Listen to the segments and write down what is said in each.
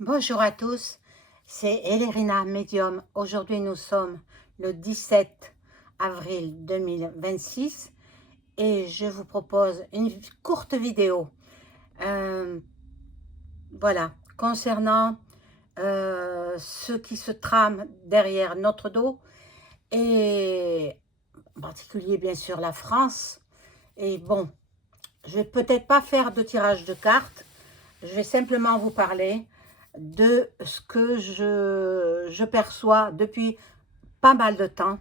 Bonjour à tous, c'est Elérina Medium. Aujourd'hui, nous sommes le 17 avril 2026 et je vous propose une courte vidéo euh, voilà, concernant ce qui se trame derrière notre dos et en particulier bien sûr la France. Et bon, je vais peut-être pas faire de tirage de cartes, je vais simplement vous parler de ce que je perçois depuis pas mal de temps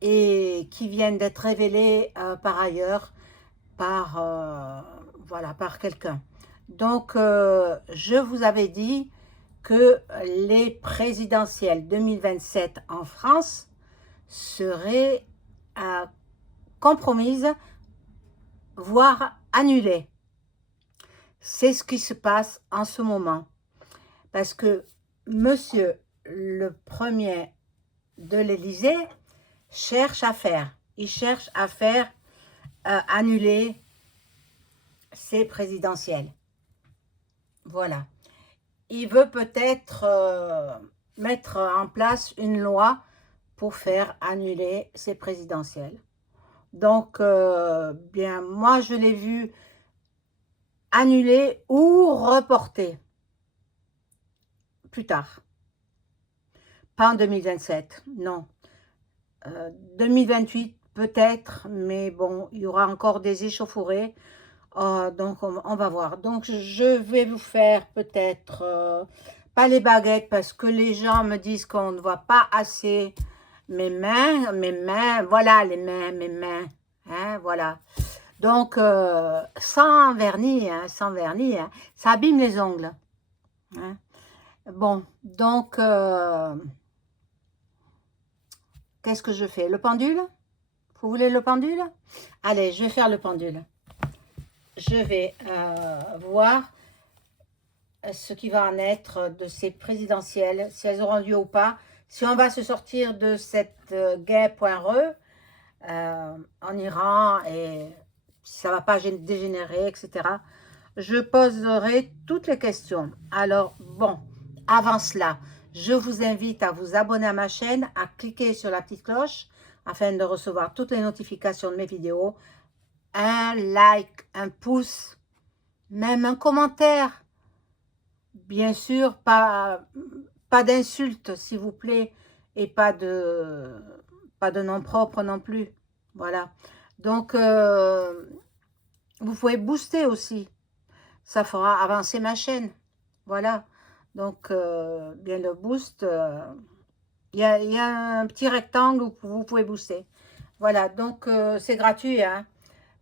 et qui viennent d'être révélés par ailleurs voilà, par quelqu'un. Donc, je vous avais dit que les présidentielles 2027 en France seraient compromises, voire annulées. C'est ce qui se passe en ce moment. Parce que monsieur le premier de l'Élysée cherche à faire. Il cherche à faire annuler ces présidentielles. Voilà. Il veut peut-être mettre en place une loi pour faire annuler ces présidentielles. Donc, bien, moi, je l'ai vu annuler ou reporter plus tard. Pas en 2027, non. 2028 peut-être, mais bon, il y aura encore des échauffourées, donc on va voir. Donc je vais vous faire peut-être, pas les baguettes, parce que les gens me disent qu'on ne voit pas assez mes mains, voilà les mains, mes mains, hein, voilà. Donc sans vernis, hein, sans vernis, hein, ça abîme les ongles, hein. Bon, donc qu'est-ce que je fais? Le pendule? Vous voulez le pendule? Allez, je vais faire le pendule. Je vais voir ce qui va en être de ces présidentielles, si elles auront lieu ou pas, si on va se sortir de cette guerre.re en Iran et si ça ne va pas dégénérer, etc. Je poserai toutes les questions. Alors, bon, avant cela, je vous invite à vous abonner à ma chaîne, à cliquer sur la petite cloche afin de recevoir toutes les notifications de mes vidéos. Un like, un pouce, même un commentaire. Bien sûr, pas d'insultes, s'il vous plaît, et pas de nom propre non plus. Voilà. Donc, vous pouvez booster aussi. Ça fera avancer ma chaîne. Voilà. Donc, bien le boost, il y a un petit rectangle où vous pouvez booster. Voilà. Donc, c'est gratuit, hein.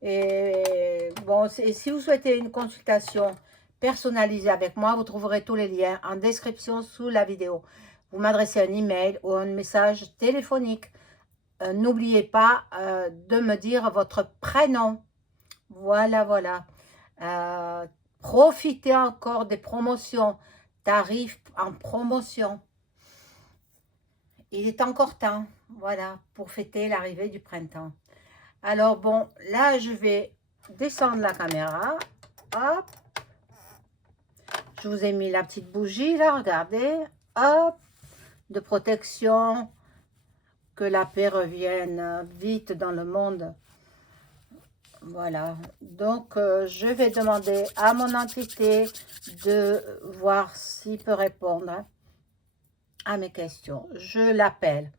Et bon, si vous souhaitez une consultation personnalisée avec moi, vous trouverez tous les liens en description sous la vidéo. Vous m'adressez un email ou un message téléphonique. N'oubliez pas de me dire votre prénom. Voilà, voilà. Euh, Profitez encore des promotions, tarifs en promotion. Il est encore temps, voilà, pour fêter l'arrivée du printemps. Alors bon, là je vais descendre la caméra. Hop. Je vous ai mis la petite bougie là, regardez. Hop. De protection. Que la paix revienne vite dans le monde. Voilà. Donc je vais demander à mon entité de voir s'il peut répondre à mes questions. Je l'appelle.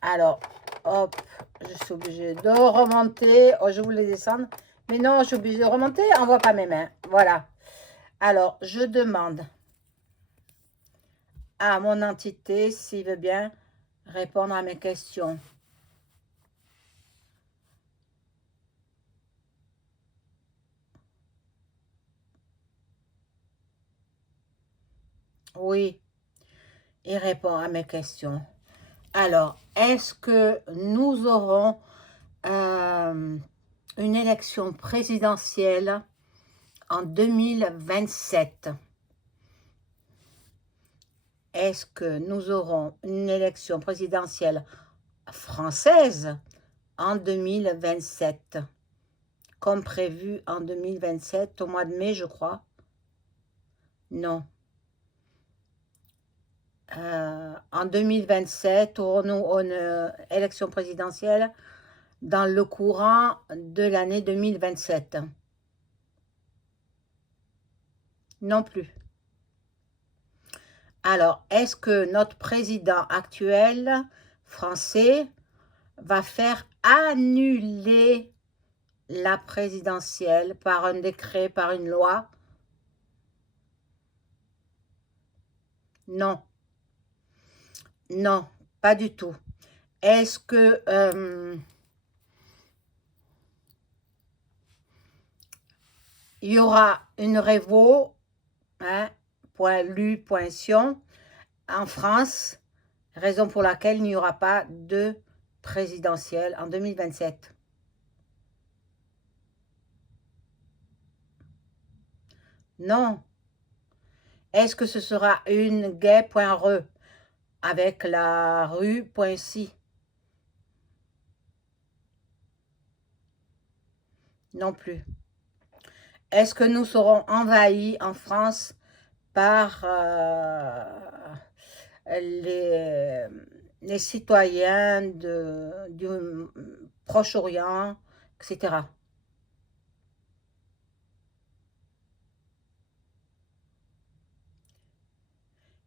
Alors, hop, je suis obligée de remonter. Oh, je voulais descendre. Mais non, je suis obligée de remonter. On ne voit pas mes mains. Voilà. Alors, je demande à mon entité s'il veut bien répondre à mes questions. Oui, il répond à mes questions. Alors, est-ce que nous aurons une élection présidentielle en 2027? Est-ce que nous aurons une élection présidentielle française en 2027, comme prévu en 2027, au mois de mai, je crois? Non. en 2027, aurons-nous une élection présidentielle dans le courant de l'année 2027? Non plus. Alors, est-ce que notre président actuel français va faire annuler la présidentielle par un décret, par une loi? Non, non, pas du tout. Est-ce que il y aura une révo, hein, point lu, point sion, en France, raison pour laquelle il n'y aura pas de présidentielle en 2027? Non. Est-ce que ce sera une gay.re avec la rue.si? Non plus. Est-ce que nous serons envahis en France par les citoyens du Proche-Orient, etc.?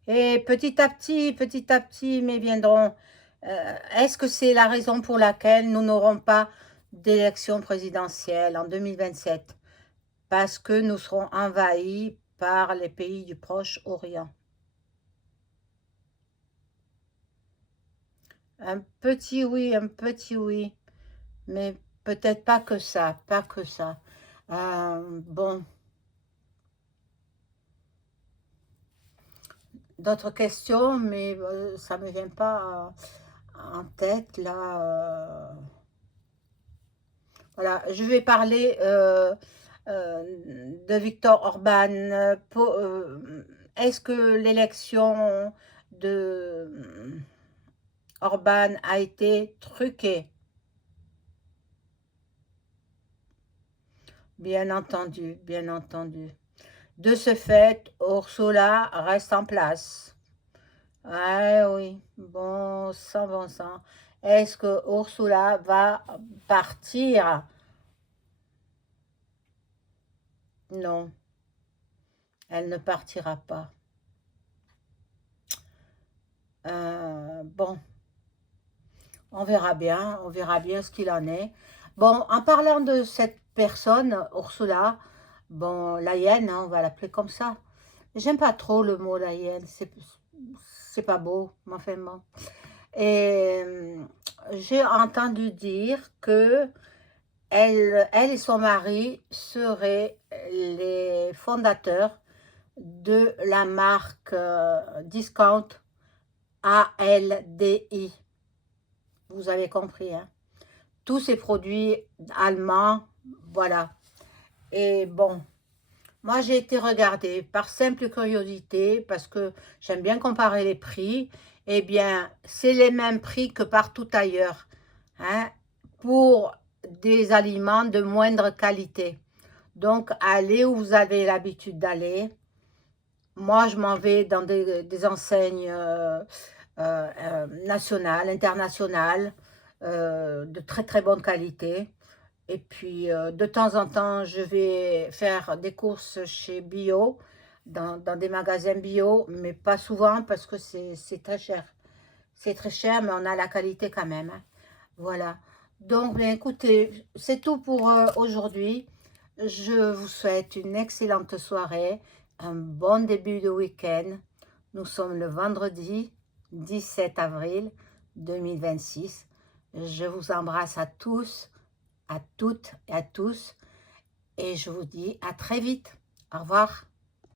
Et petit à petit, mais viendront. Est-ce que c'est la raison pour laquelle nous n'aurons pas d'élection présidentielle en 2027? Parce que nous serons envahis par les pays du Proche-Orient. Un petit oui, mais peut-être pas que ça, pas que ça. Bon, d'autres questions, mais ça me vient pas en tête là. Voilà, je vais parler de Viktor Orban. Est-ce que l'élection de Orban a été truquée? Bien entendu, bien entendu. De ce fait, Ursula reste en place. Ah oui, bon sang, bon sang. Est-ce que Ursula va partir? Non, elle ne partira pas. Bon, on verra bien ce qu'il en est. Bon, en parlant de cette personne, Ursula, bon, la hyène, hein, on va l'appeler comme ça. J'aime pas trop le mot la hyène, c'est pas beau, mais enfin bon. Et j'ai entendu dire que elle et son mari seraient les fondateurs de la marque Discount ALDI. Vous avez compris, hein? Tous ces produits allemands, voilà. Et bon, moi j'ai été regarder par simple curiosité, parce que j'aime bien comparer les prix. Eh bien, c'est les mêmes prix que partout ailleurs, hein, pour des aliments de moindre qualité. Donc, allez où vous avez l'habitude d'aller. Moi, je m'en vais dans des enseignes nationales, internationales, de très très bonne qualité. Et puis, de temps en temps, je vais faire des courses chez Bio, dans des magasins bio, mais pas souvent parce que c'est très cher. C'est très cher, mais on a la qualité quand même, hein. Voilà. Donc, bien, écoutez, c'est tout pour aujourd'hui. Je vous souhaite une excellente soirée, un bon début de week-end. Nous sommes le vendredi 17 avril 2026. Je vous embrasse à tous, à toutes et à tous. Et je vous dis à très vite. Au revoir.